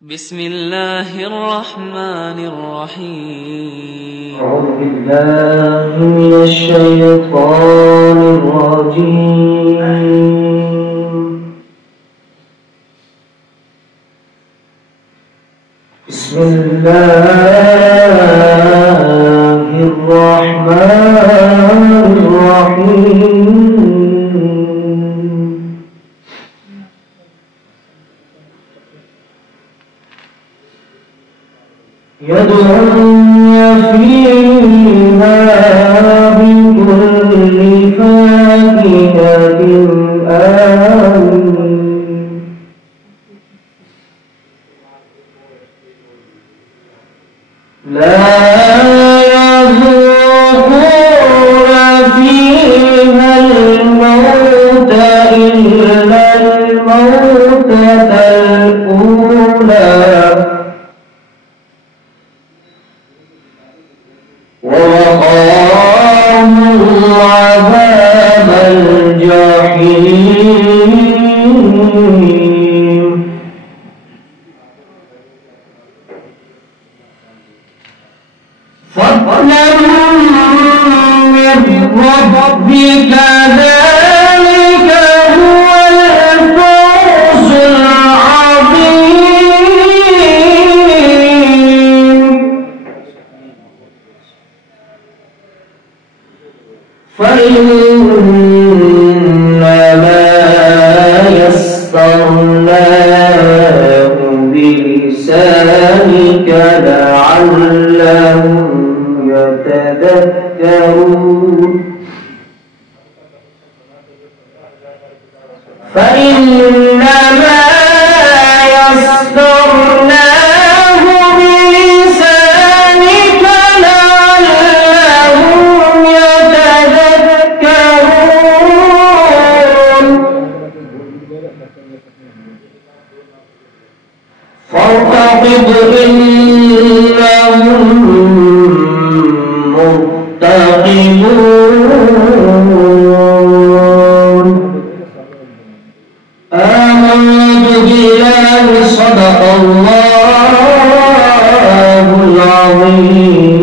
بسم الله الرحمن الرحيم. أعوذ بالله من الشيطان الرجيم. بسم الله الرحمن الرحيم. يدعون فيها بكل فاكهة آمين. لا يذوقون فيها الموت إلا الموتة الأولى ووقاهم عذاب الجحيم. فضلا من ربك ذلك هو الفوز العظيم. فإنما يسرناه بلسانك لعلهم يتذكرون. فإنما يسرناه بلسانك لعلهم يتذكرون. فارتقب إنهم مرتقبون. آمنت بالله صدق الله العظيم.